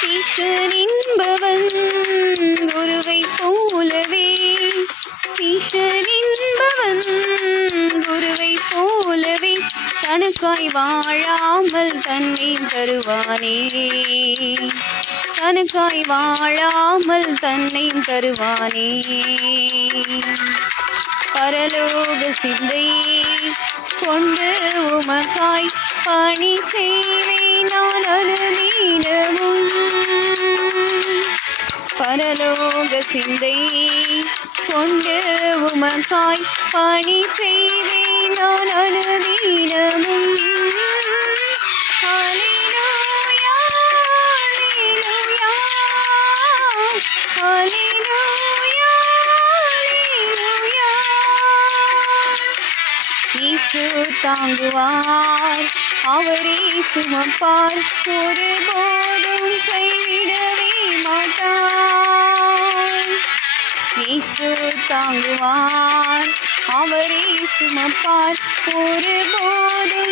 சீஷன் என்பவன் குருவை போலவே, சீஷன் என்பவன் குருவை போலவே தனக்காய் வாழாமல் தன்னை தருவானே, தனக்காய் வாழாமல் தன்னை தருவானே. பரலோக சிந்தை கொண்டு உமக்காய் பணி செய்வேன் நான் அனுதினமும். பரலோக சிந்தை கொண்டு உமக்காய் பணி செய்வேன் நான் அனுதினமும். ஹல்லேலூயா, ஹல்லேலூயா, ஹல்லேலூயா, ஹல்லேலூயா. இயேசு தாங்குவார், அவரே சுமப்பார், ஒருபோதும் கைவிடவே மாட்டார். இயேசு தாங்குவார், அவரே சுமப்பார், ஒருபோதும்